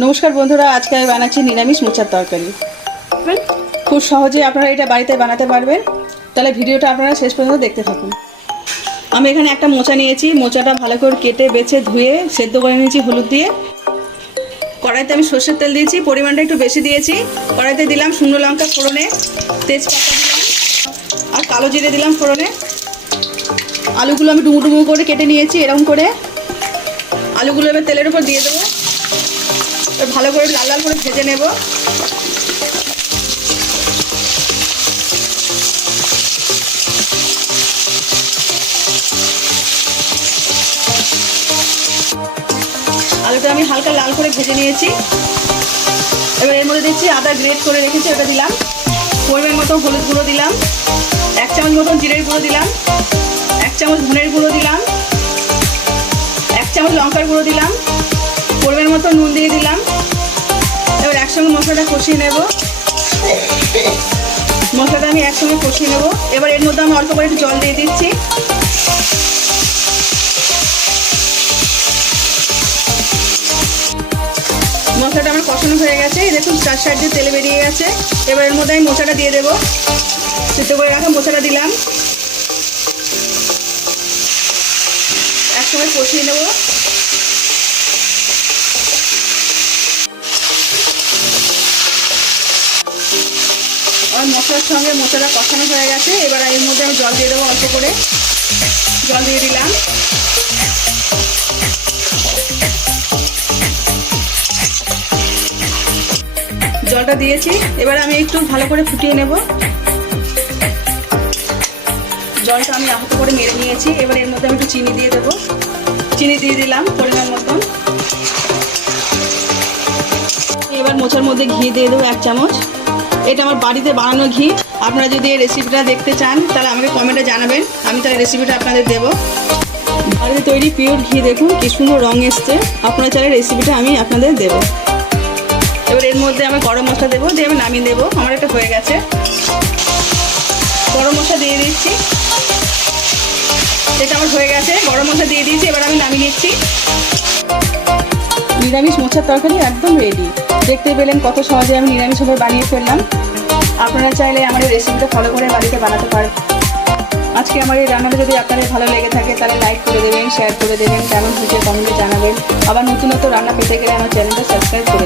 नमस्कार बंधुरा आज के बानाচ্ছি निरामिष मोचार तरकारी खूब सहजे আপনারা এটা বাড়িতে বানাতে পারবেন। তাহলে ভিডিওটা আপনারা শেষ পর্যন্ত দেখতে থাকুন। আমি এখানে একটা মোচা নিয়েছি, মোচাটা ভালো করে কেটে বেছে ধুয়ে সেদ্ধ করে নিয়েছি হলুদ দিয়ে। কড়াইতে আমি সরষের তেল দিয়েছি, পরিমাণটা একটু বেশি দিয়েছি। কড়াইতে দিলাম শুকনো লঙ্কা ফোড়নে, তেজপাতা দিলাম আর কালো জিরে দিলাম ফোড়নে। আলুগুলো আমি ডুমো ডুমো করে কেটে নিয়েছি, এরকম করে আলুগুলো এবার তেলের উপর দিয়ে দেবো। ভালো করে লাল লাল করে ভেজে নেব। আলুটা আমি হালকা লাল করে ভেজে নিয়েছি। এবার এর মধ্যে দিচ্ছি আদা গ্রেট করে রেখেছি, ওটা দিলাম। পরিমাণ মতো হলুদ গুঁড়ো দিলাম, 1 চামচ মতো জিরের গুঁড়ো দিলাম, 1 চামচ ধনের গুঁড়ো দিলাম, 1 চামচ লঙ্কার গুঁড়ো দিলাম, পরিমাণ মতো নুন দিয়ে দিলাম। এবার একসঙ্গে মশলাটা কষিয়ে নেব। মশলাটা আমি একসঙ্গে কষিয়ে নেব। এবার এর মধ্যে আমি অল্প করে একটু জল দিয়ে দিচ্ছি। মশলাটা আমার কষানো হয়ে গেছে, দেখুন 4 সাইড দিয়ে তেল বেরিয়ে গেছে। এবার এর মধ্যে আমি মোচাটা দিয়ে দেবো। সিদ্ধ করে রাখা মোচাটা দিলাম, একসঙ্গে কষিয়ে নেব। আর মশলার সঙ্গে মোচাটা কষানো হয়ে গেছে। এবার এর মধ্যে আমি জল দিয়ে দেবো, অল্প করে জল দিয়ে দিলাম। জলটা দিয়েছি, এবার আমি একটু ভালো করে ফুটিয়ে নেব। জলটা আমি আহত করে মেরে নিয়েছি। এবার এর মধ্যে আমি একটু চিনি দিয়ে দেবো। চিনি দিয়ে দিলাম পরিমাণ মতন। এবার মোচার মধ্যে ঘি দিয়ে দেবো 1 চামচ। এটা আমার বাড়িতে বানানো ঘি। আপনারা যদি এই রেসিপিটা দেখতে চান তাহলে আমাকে কমেন্টে জানাবেন, আমি তাহলে রেসিপিটা আপনাদের দেবো। বাড়িতে তৈরি পিওর ঘি, দেখুন কি সুন্দর রং এসছে। আপনারা চাইলে রেসিপিটা আমি আপনাদের দেবো। এবার এর মধ্যে আমি গরম মশলা দেবো, দিয়ে আমি নামিয়ে দেবো। আমার এটা হয়ে গেছে। গরম মশলা দিয়ে দিচ্ছি, এটা আমার হয়ে গেছে। গরম মশলা দিয়ে দিয়েছি, এবার আমি নামিয়ে নিচ্ছি। নিরামিষ মোচার তরকারি একদম রেডি। দেখতে পেলেন কত সহজে আমি নিরামিষভাবে বানিয়ে ফেললাম। আপনারা চাইলে আমার এই রেসিপিটা ফলো করে বাড়িতে বানাতে পারেন। আজকে আমার এই রান্নাটা যদি আপনাদের ভালো লেগে থাকে তাহলে লাইক করে দেবেন, শেয়ার করে দেবেন, কেমন হয়েছে কমেন্টে জানাবেন। আবার নতুন নতুন রান্না পেতে গেলে আমার চ্যানেলটা সাবস্ক্রাইব করে দেবেন।